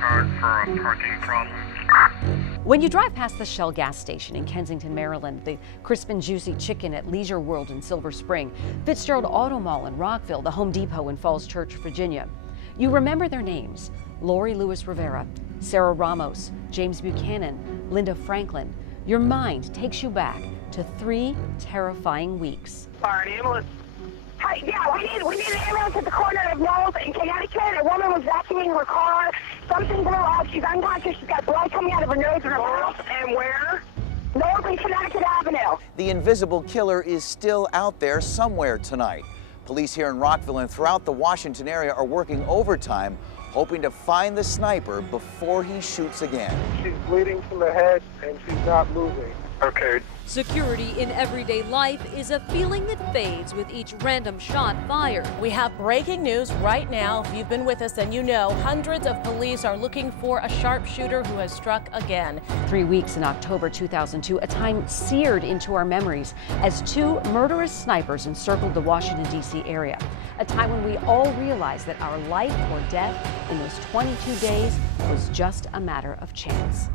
card for a parking problem. When you drive past the Shell gas station in Kensington, Maryland, the crisp and juicy chicken at Leisure World in Silver Spring, Fitzgerald Auto Mall in Rockville, the Home Depot in Falls Church, Virginia, you remember their names: Lori Lewis Rivera, Sarah Ramos, James Buchanan, Linda Franklin. Your mind takes you back to 3 terrifying weeks. Fire an ambulance. Hi, yeah, we need an ambulance at the corner of Knowles in Connecticut. A woman was vacuuming her car. Something blew up. She's unconscious. She's got blood coming out of her nose and her mouth. And where? Knowles in Connecticut Avenue. The invisible killer is still out there somewhere tonight. Police here in Rockville and throughout the Washington area are working overtime, hoping to find the sniper before he shoots again. She's bleeding from the head and she's not moving. Okay. Security in everyday life is a feeling that fades with each random shot fired. We have breaking news right now. If you've been with us, then you know hundreds of police are looking for a sharpshooter who has struck again. 3 weeks in October 2002, a time seared into our memories as 2 murderous snipers encircled the Washington, D.C. area. A time when we all realized that our life or death in those 22 days was just a matter of chance.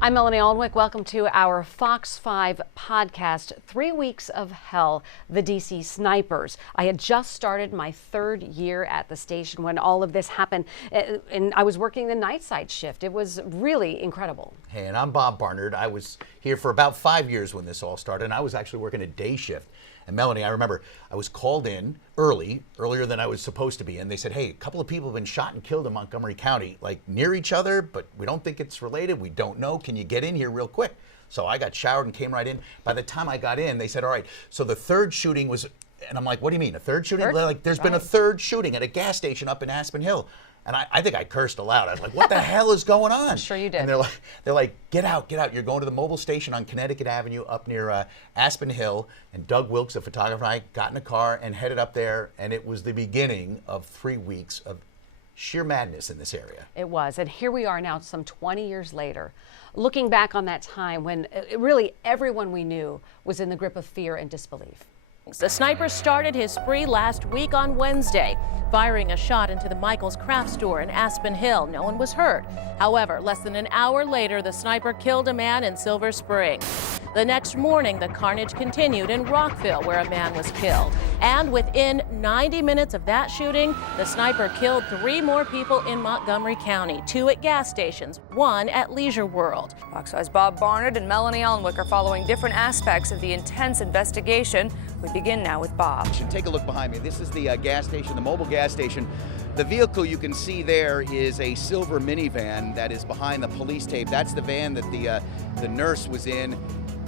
I'm Melanie Alnwick. Welcome to our Fox 5 podcast, 3 Weeks of Hell, the DC Snipers. I had just started my 3rd year at the station when all of this happened, and I was working the night side shift. It was really incredible. Hey, and I'm Bob Barnard. I was here for about 5 years when this all started, and I was actually working a day shift. And Melanie, I remember I was called in earlier than I was supposed to be, and they said, hey, a couple of people have been shot and killed in Montgomery County, like near each other, but we don't think it's related. We don't know. Can you get in here real quick? So I got showered and came right in. By the time I got in, they said, all right, so the 3rd shooting was, and I'm like, what do you mean, a 3rd shooting? They're like, there's been a 3rd shooting at a gas station up in Aspen Hill. And I think I cursed aloud. I was like, what the hell is going on? I'm sure you did. And they're like, get out. You're going to the mobile station on Connecticut Avenue up near Aspen Hill. And Doug Wilkes, the photographer, and I got in a car and headed up there. And it was the beginning of 3 weeks of sheer madness in this area. It was. And here we are now, some 20 years later, looking back on that time when really everyone we knew was in the grip of fear and disbelief. The sniper started his spree last week on Wednesday, firing a shot into the Michael's craft store in Aspen Hill. No one was hurt. However, less than an hour later, the sniper killed a man in Silver Spring. The next morning, the carnage continued in Rockville, where a man was killed. And within 90 minutes of that shooting, the sniper killed 3 more people in Montgomery County, 2 at gas stations, 1 at Leisure World. Fox 5's Bob Barnard and Melanie Alnwick are following different aspects of the intense investigation. We begin now with Bob. Take a look behind me. This is the gas station, the mobile gas station. The vehicle you can see there is a silver minivan that is behind the police tape. That's the van that the nurse was in.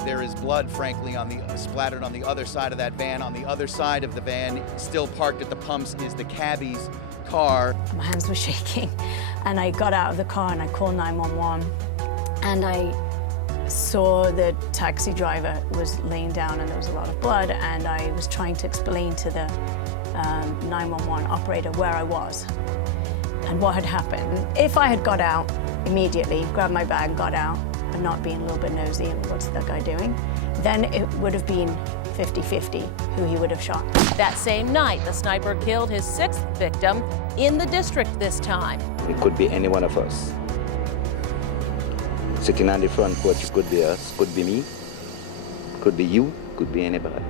There is blood, frankly, splattered on the other side of that van. On the other side of the van, still parked at the pumps, is the cabbie's car. My hands were shaking, and I got out of the car and I called 911, and I saw the taxi driver was laying down and there was a lot of blood, and I was trying to explain to the 911 operator where I was and what had happened. If I had got out immediately, grabbed my bag, got out, and not being a little bit nosy and what's that guy doing, then it would have been 50-50 who he would have shot. That same night, the sniper killed his 6th victim in the district this time. It could be any one of us. Sitting on the front porch, it could be us, could be me, could be you, could be anybody.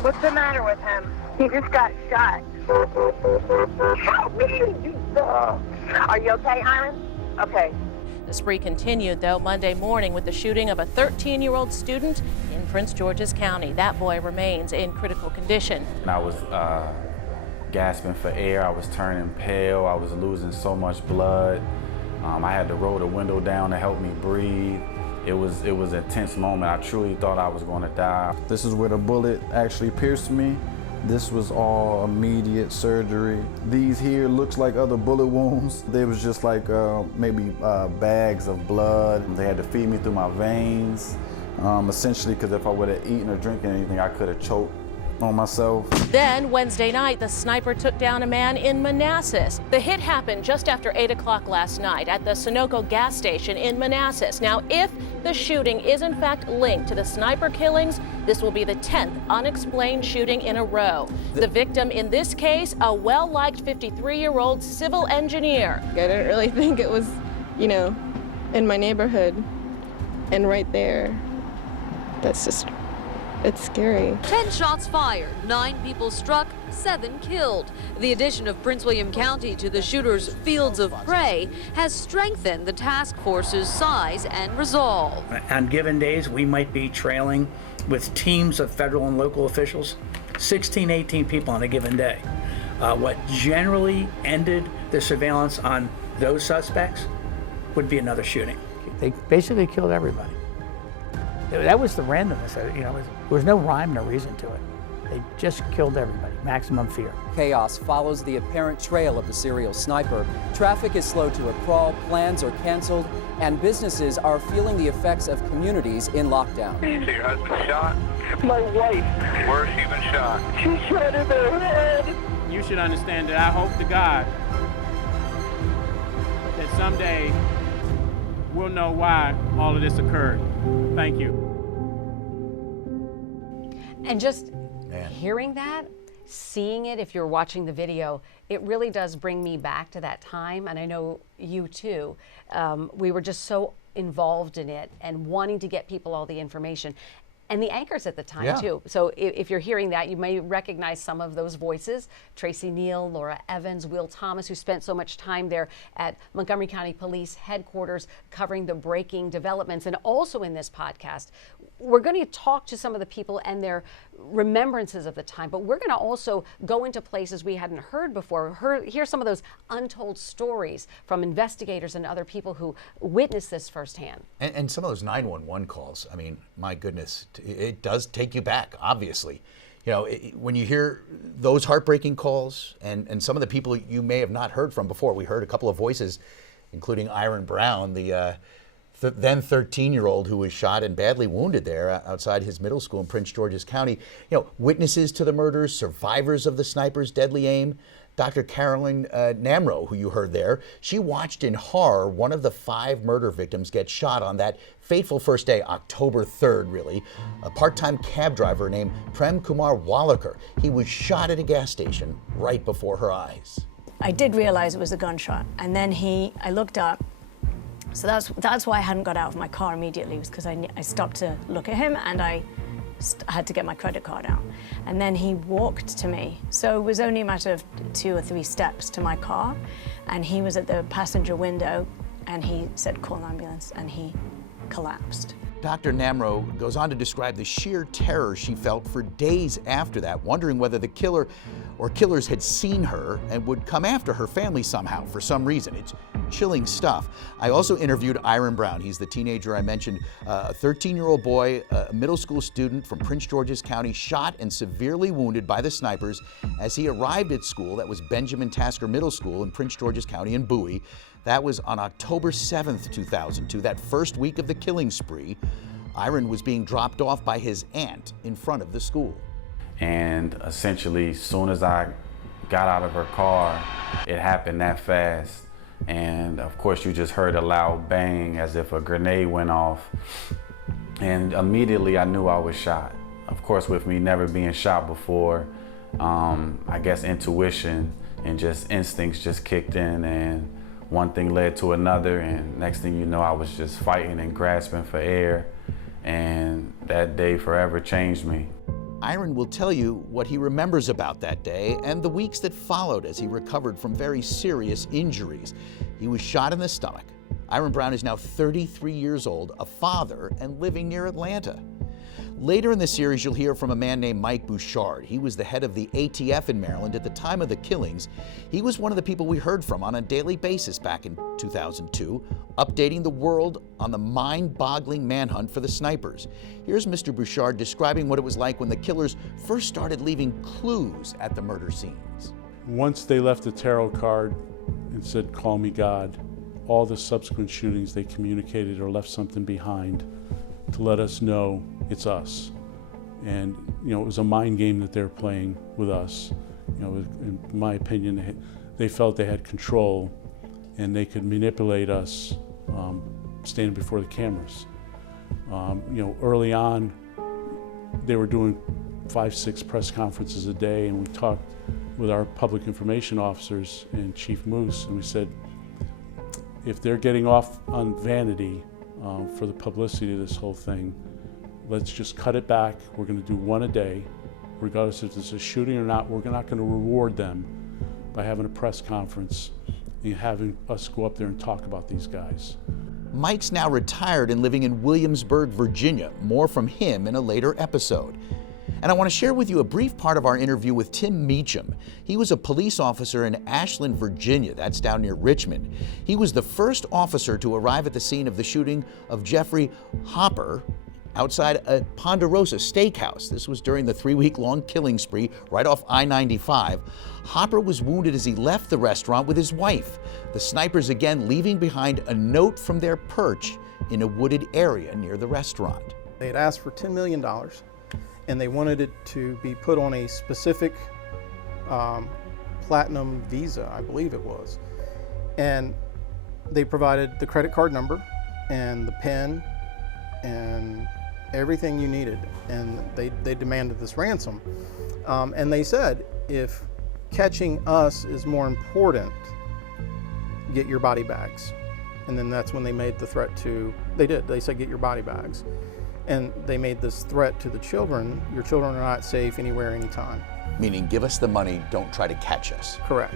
What's the matter with him? He just got shot. Help me! Are you okay, Iron? Okay. The spree continued, though, Monday morning with the shooting of a 13-year-old student in Prince George's County. That boy remains in critical condition. I was gasping for air. I was turning pale. I was losing so much blood. I had to roll the window down to help me breathe. It was an intense moment. I truly thought I was going to die. This is where the bullet actually pierced me. This was all immediate surgery. These here looks like other bullet wounds. They was just like maybe bags of blood. They had to feed me through my veins, essentially, because if I would have eaten or drinking anything, I could have choked on myself. Then Wednesday night, the sniper took down a man in Manassas. The hit happened just after 8 o'clock last night at the Sunoco gas station in Manassas. Now, if the shooting is in fact linked to the sniper killings, this will be the 10th unexplained shooting in a row. The victim in this case, a well-liked 53-year-old civil engineer. I didn't really think it was you know, in my neighborhood. And right there, that's just, it's scary. 10 shots fired, 9 people struck, 7 killed. The addition of Prince William County to the shooter's fields of prey has strengthened the task force's size and resolve. On given days, we might be trailing with teams of federal and local officials, 16, 18 people on a given day. What generally ended the surveillance on those suspects would be another shooting. They basically killed everybody. That was the randomness. You know, there was no rhyme, no reason to it. They just killed everybody, maximum fear. Chaos follows the apparent trail of the serial sniper. Traffic is slow to a crawl, plans are canceled, and businesses are feeling the effects of communities in lockdown. So your husband shot? My wife. Where's she been shot? She shot in the head. You should understand that I hope to God that someday we'll know why all of this occurred. Thank you. And just hearing that, seeing it, if you're watching the video, it really does bring me back to that time. And I know you too. We were just so involved in it and wanting to get people all the information. And the anchors at the time too. So if you're hearing that, you may recognize some of those voices. Tracy Neal, Laura Evans, Will Thomas, who spent so much time there at Montgomery County Police headquarters covering the breaking developments. And also in this podcast, we're going to talk to some of the people and their remembrances of the time, but we're going to also go into places we hadn't heard before, hear some of those untold stories from investigators and other people who witnessed this firsthand. And some of those 911 calls, I mean, my goodness, it does take you back, obviously. You know, when you hear those heartbreaking calls and some of the people you may have not heard from before, we heard a couple of voices, including Iron Brown, the then 13-year-old who was shot and badly wounded there outside his middle school in Prince George's County. You know, witnesses to the murders, survivors of the sniper's deadly aim. Dr. Carolyn Namro, who you heard there, she watched in horror one of the 5 murder victims get shot on that fateful first day, October 3rd, really. A part-time cab driver named Prem Kumar Walekar. He was shot at a gas station right before her eyes. I did realize it was a gunshot, and then I looked up. So that's why I hadn't got out of my car immediately, was because I stopped to look at him, and I had to get my credit card out. And then he walked to me. So it was only a matter of 2 or 3 steps to my car, and he was at the passenger window, and he said, "Call an ambulance," and he collapsed. Dr. Namro goes on to describe the sheer terror she felt for days after that, wondering whether the killer or killers had seen her and would come after her family somehow for some reason. It's chilling stuff. I also interviewed Iron Brown. He's the teenager I mentioned, a 13-year-old boy, a middle school student from Prince George's County, shot and severely wounded by the snipers as he arrived at school. That was Benjamin Tasker Middle School in Prince George's County in Bowie. That was on October 7th, 2002, that first week of the killing spree. Iron was being dropped off by his aunt in front of the school. And essentially, as soon as I got out of her car, it happened that fast. And of course, you just heard a loud bang as if a grenade went off. And immediately I knew I was shot. Of course, with me never being shot before, I guess intuition and just instincts just kicked in, and one thing led to another, and next thing you know, I was just fighting and grasping for air, and that day forever changed me. Iron will tell you what he remembers about that day and the weeks that followed as he recovered from very serious injuries. He was shot in the stomach. Iron Brown is now 33 years old, a father, and living near Atlanta. Later in the series, you'll hear from a man named Mike Bouchard. He was the head of the ATF in Maryland at the time of the killings. He was one of the people we heard from on a daily basis back in 2002, updating the world on the mind-boggling manhunt for the snipers. Here's Mr. Bouchard describing what it was like when the killers first started leaving clues at the murder scenes. Once they left a tarot card and said, "Call me God," all the subsequent shootings, they communicated or left something behind to let us know it's us. And, you know, it was a mind game that they're playing with us. You know, in my opinion, they felt they had control and they could manipulate us standing before the cameras. You know, early on, they were doing 5-6 press conferences a day, and we talked with our public information officers and Chief Moose, and we said, if they're getting off on vanity for the publicity of this whole thing, let's just cut it back. We're going to do one a day. Regardless if it's a shooting or not, we're not going to reward them by having a press conference and having us go up there and talk about these guys. Mike's now retired and living in Williamsburg, Virginia. More from him in a later episode. And I want to share with you a brief part of our interview with Tim Meacham. He was a police officer in Ashland, Virginia. That's down near Richmond. He was the first officer to arrive at the scene of the shooting of Jeffrey Hopper outside a Ponderosa steakhouse. This was during the 3-week-long killing spree right off I-95. Hopper was wounded as he left the restaurant with his wife. The snipers again leaving behind a note from their perch in a wooded area near the restaurant. They had asked for $10 million, and they wanted it to be put on a specific platinum visa, I believe it was. And they provided the credit card number and the PIN and everything you needed, and they demanded this ransom. And they said, if catching us is more important, get your body bags. And then that's when they made the threat to, they said get your body bags. And they made this threat to the children, your children are not safe anywhere, anytime. Meaning, give us the money, don't try to catch us. Correct.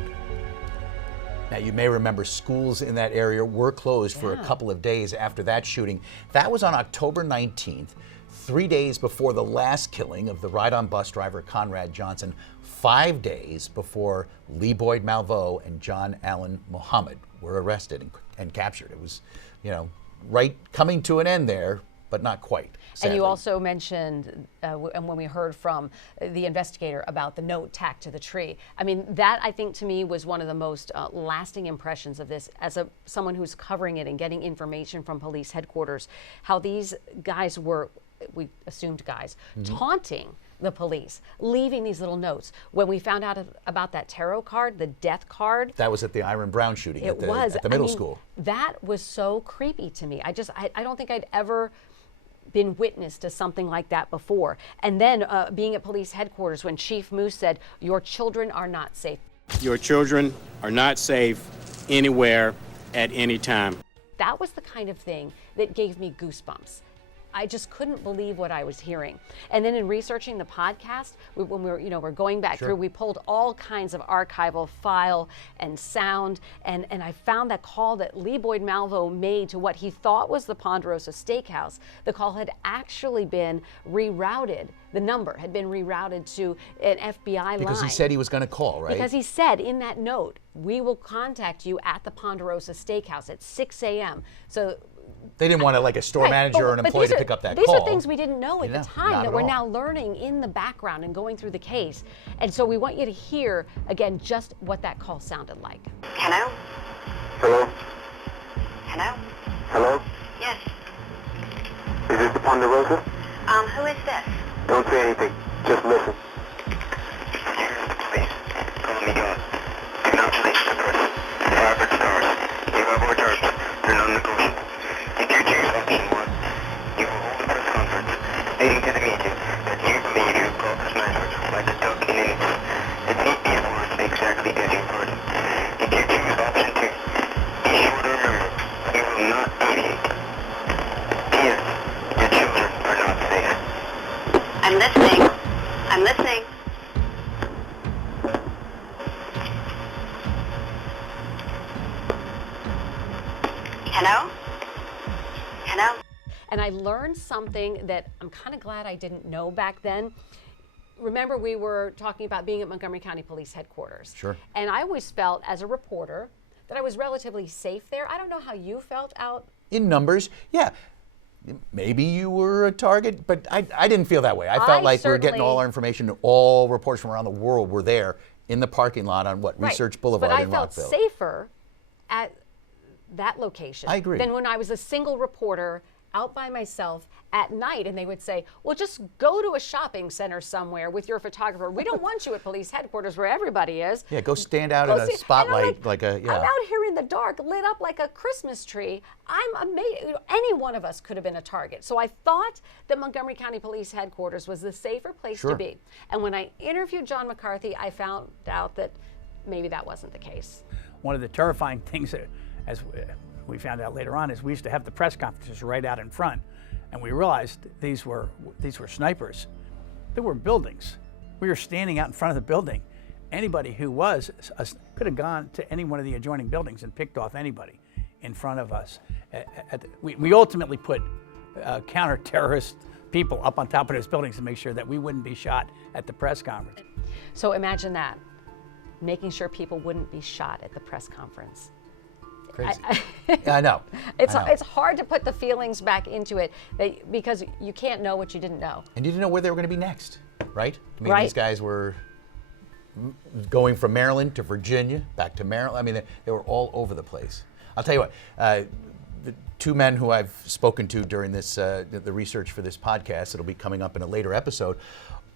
Now, you may remember schools in that area were closed for a couple of days after that shooting. That was on October 19th, 3 days before the last killing of the ride-on bus driver Conrad Johnson, 5 days before Lee Boyd Malveaux and John Allen Muhammad were arrested and captured. It was, you know, right coming to an end there, but not quite. Sadly. And you also mentioned, and when we heard from the investigator about the note tacked to the tree, I mean, that I think to me was one of the most lasting impressions of this as someone who's covering it and getting information from police headquarters, how these guys were, we assumed guys, taunting the police, leaving these little notes. When we found out about that tarot card, the death card. That was at the Iron Brown shooting at the middle school. That was so creepy to me. I don't think I'd ever been witness to something like that before. And then being at police headquarters when Chief Moose said, your children are not safe. Your children are not safe anywhere at any time. That was the kind of thing that gave me goosebumps. I just couldn't believe what I was hearing. And then in researching the podcast, when we're going back through, we pulled all kinds of archival file and sound, and I found that call that Lee Boyd Malveaux made to what he thought was the Ponderosa Steakhouse. The call had actually been rerouted. The number had been rerouted to an FBI line. Because he said he was going to call, right? Because he said in that note, we will contact you at the Ponderosa Steakhouse at 6 a.m. So they didn't want like a store manager or an employee to pick up that call. These are things we didn't know at the time that we're now learning in the background and going through the case. And so we want you to hear, again, just what that call sounded like. Hello? Hello? Hello? Hello? Yes. Is this the Ponderosa? Who is this? Don't say anything. Just listen. Please, call me God. Do not release the person. Robert Stars. You have orders. They're non-negotiable. If you choose option 1, you will hold a press conference stating to the media that you believe you called this matter by the duck in innocence. It need be forced exactly as you pardon. If you choose option 2, be sure to remember, you will not deviate. P.S. Your children are not safe. I'm listening. I'm listening. Hello? Hello? And I learned something that I'm kind of glad I didn't know back then. Remember, we were talking about being at Montgomery County Police Headquarters. Sure. And I always felt, as a reporter, that I was relatively safe there. I don't know how you felt out. In numbers, yeah. Maybe you were a target, but I didn't feel that way. I felt like we were getting all our information. All reporters from around the world were there in the parking lot on Research Boulevard in Rockville. But I felt safer at that location than when I was a single reporter out by myself at night, and they would say, well, just go to a shopping center somewhere with your photographer. We don't want you at police headquarters where everybody is. Yeah, go stand out in a spotlight like a, I'm out here in the dark, lit up like a Christmas tree. I'm amazed. Any one of us could have been a target. So I thought that Montgomery County Police Headquarters was the safer place to be. And when I interviewed John McCarthy, I found out that maybe that wasn't the case. One of the terrifying things that, as we found out later on is we used to have the press conferences right out in front, and we realized these were snipers. There were buildings. We were standing out in front of the building. Anybody who could have gone to any one of the adjoining buildings and picked off anybody in front of us. We ultimately put counter-terrorist people up on top of those buildings to make sure that we wouldn't be shot at the press conference. So imagine that, making sure people wouldn't be shot at the press conference. Crazy. I know. It's hard to put the feelings back into it because you can't know what you didn't know. And you didn't know where they were going to be next, right? I mean, right. These guys were going from Maryland to Virginia, back to Maryland. I mean, they were all over the place. I'll tell you what, the two men who I've spoken to during this, the research for this podcast, it'll be coming up in a later episode,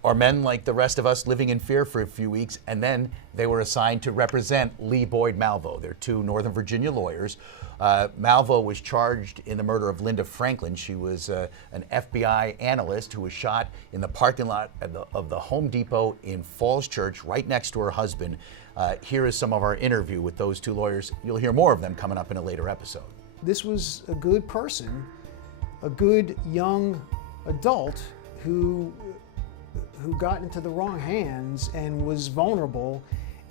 are men like the rest of us living in fear for a few weeks, and then they were assigned to represent Lee Boyd Malvo. They're two Northern Virginia lawyers. Malvo was charged in the murder of Linda Franklin. She was an FBI analyst who was shot in the parking lot of the Home Depot in Falls Church, right next to her husband. Here is some of our interview with those two lawyers. You'll hear more of them coming up in a later episode. This was a good person, a good young adult who got into the wrong hands and was vulnerable.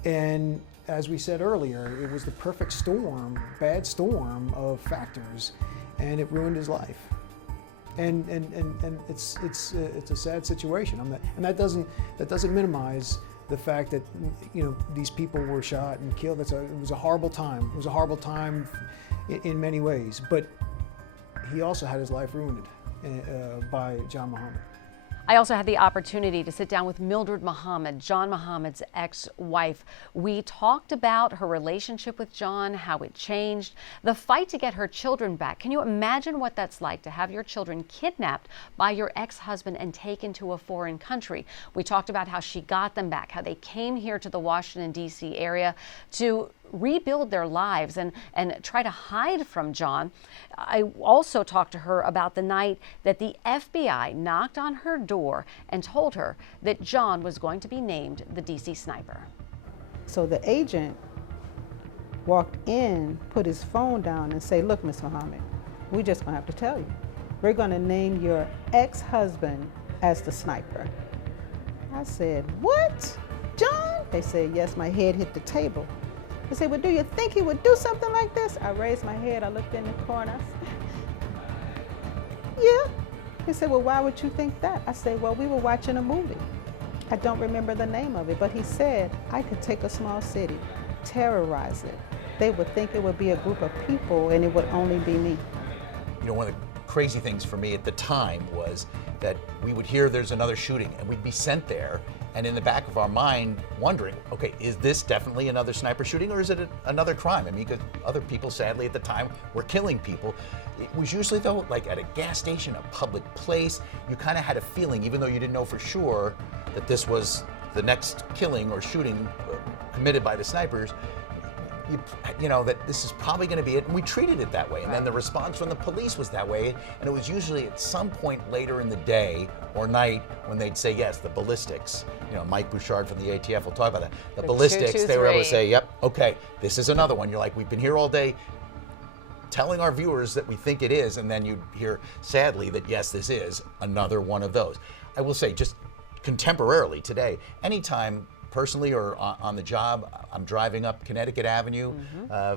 And as we said earlier, it was the perfect storm, bad storm of factors, and it ruined his life. And it's a sad situation. And that doesn't minimize the fact that these people were shot and killed. It was a horrible time. It was a horrible time in many ways. But he also had his life ruined by John Muhammad. I also had the opportunity to sit down with Mildred Muhammad, John Muhammad's ex-wife. We talked about her relationship with John, how it changed, the fight to get her children back. Can you imagine what that's like to have your children kidnapped by your ex-husband and taken to a foreign country? We talked about how she got them back, how they came here to the Washington, D.C. area to rebuild their lives and try to hide from John. I also talked to her about the night that the FBI knocked on her door and told her that John was going to be named the DC sniper. So the agent walked in, put his phone down and say, "Look, Miss Muhammad, we're just gonna have to tell you. We're gonna name your ex-husband as the sniper." I said, "What? John?" They said, "Yes." My head hit the table. I said, "Well, do you think he would do something like this?" I raised my head, I looked in the corner. "Yeah." He said, "Well, why would you think that?" I said, "Well, we were watching a movie. I don't remember the name of it, but he said I could take a small city, terrorize it. They would think it would be a group of people and it would only be me." You know, one of the crazy things for me at the time was that we would hear there's another shooting and we'd be sent there, and in the back of our mind wondering, okay, is this definitely another sniper shooting or is it another crime? I mean, because other people sadly at the time were killing people. It was usually though like at a gas station, a public place. You kind of had a feeling, even though you didn't know for sure that this was the next killing or shooting committed by the snipers, you know that this is probably going to be it, and we treated it that way. And then the response from the police was that way, and it was usually at some point later in the day or night when they'd say, yes, the ballistics. You know, Mike Bouchard from the ATF will talk about that. The ballistics, they were able to say, yep, okay, this is another one. You're like, we've been here all day telling our viewers that we think it is, and then you hear, sadly, that yes, this is another one of those. I will say, just contemporarily today, anytime personally or on the job, I'm driving up Connecticut Avenue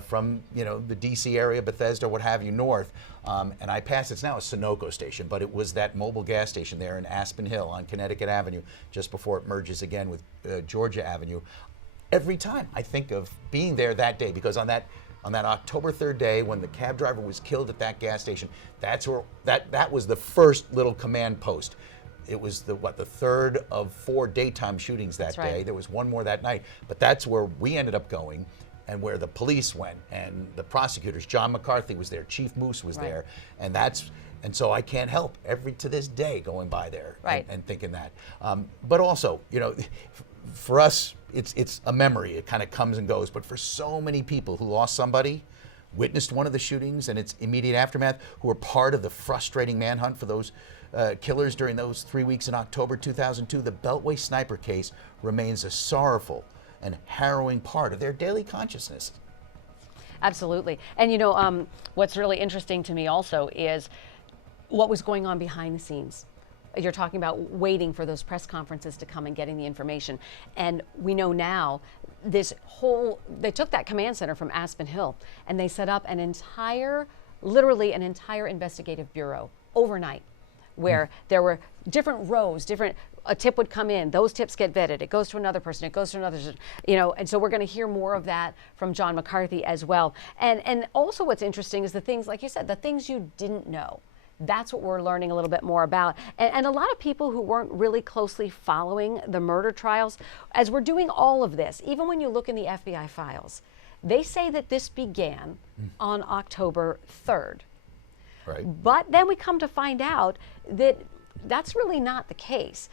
from the DC area, Bethesda, what have you, north, and I pass, it's now a Sunoco station, but it was that mobile gas station there in Aspen Hill on Connecticut Avenue, just before it merges again with Georgia Avenue. Every time I think of being there that day, because on that October 3rd day when the cab driver was killed at that gas station, that's where that was the first little command post. It was the third of 4 daytime shootings that day. There was one more that night, but that's where we ended up going, and where the police went, and the prosecutors. John McCarthy was there, Chief Moose was there, and so I can't help to this day going by there and thinking that. But also, for us, it's a memory. It kind of comes and goes. But for so many people who lost somebody, witnessed one of the shootings and its immediate aftermath, who were part of the frustrating manhunt for those killers during those 3 weeks in October 2002, the Beltway sniper case remains a sorrowful and harrowing part of their daily consciousness. Absolutely. And you know, what's really interesting to me also is what was going on behind the scenes. You're talking about waiting for those press conferences to come and getting the information. And we know now they took that command center from Aspen Hill and they set up literally an entire investigative bureau overnight, where there were different rows, a tip would come in, those tips get vetted, it goes to another person, it goes to another, and so we're going to hear more of that from John McCarthy as well. And also what's interesting is the things, like you said, the things you didn't know. That's what we're learning a little bit more about. And a lot of people who weren't really closely following the murder trials, as we're doing all of this, even when you look in the FBI files, they say that this began on October 3rd. Right. But then we come to find out that that's really not the case.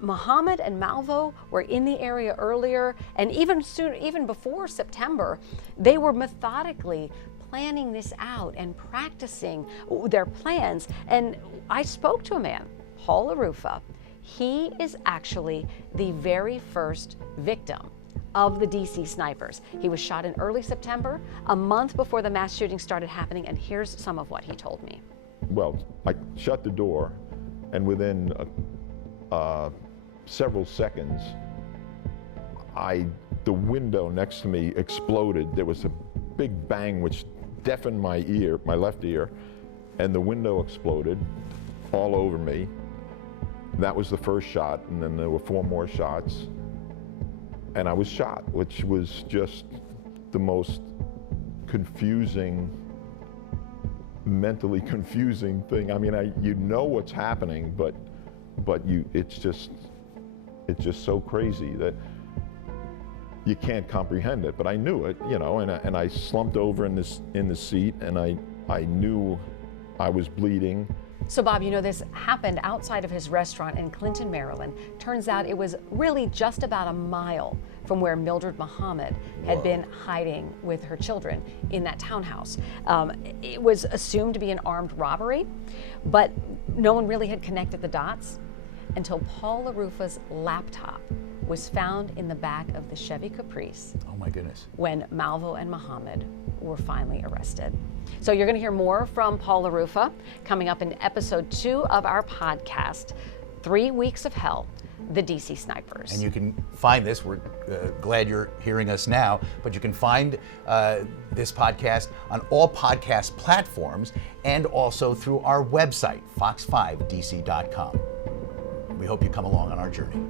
Muhammad and Malvo were in the area earlier, and even before September, they were methodically planning this out and practicing their plans. And I spoke to a man, Paul LaRufa. He is actually the very first victim of the DC snipers. He was shot in early September, a month before the mass shooting started happening, and here's some of what he told me. Well, I shut the door, and within several seconds, the window next to me exploded. There was a big bang which deafened my ear, my left ear, and the window exploded all over me. That was the first shot, and then there were 4 more shots, and I was shot, which was just the most confusing, mentally confusing thing. I mean, you know what's happening, but it's just so crazy that you can't comprehend it. But I knew it, you know, and I slumped over in the seat, and I knew I was bleeding. So Bob, you know, this happened outside of his restaurant in Clinton, Maryland. Turns out it was really just about a mile from where Mildred Muhammad had been hiding with her children in that townhouse. It was assumed to be an armed robbery, but no one really had connected the dots until Paul LaRufa's laptop was found in the back of the Chevy Caprice. Oh my goodness. When Malvo and Muhammad were finally arrested. So you're going to hear more from Paul LaRufa coming up in episode 2 of our podcast, 3 Weeks of Hell, the DC Snipers. And you can find this, we're glad you're hearing us now, but you can find this podcast on all podcast platforms and also through our website, fox5dc.com. We hope you come along on our journey.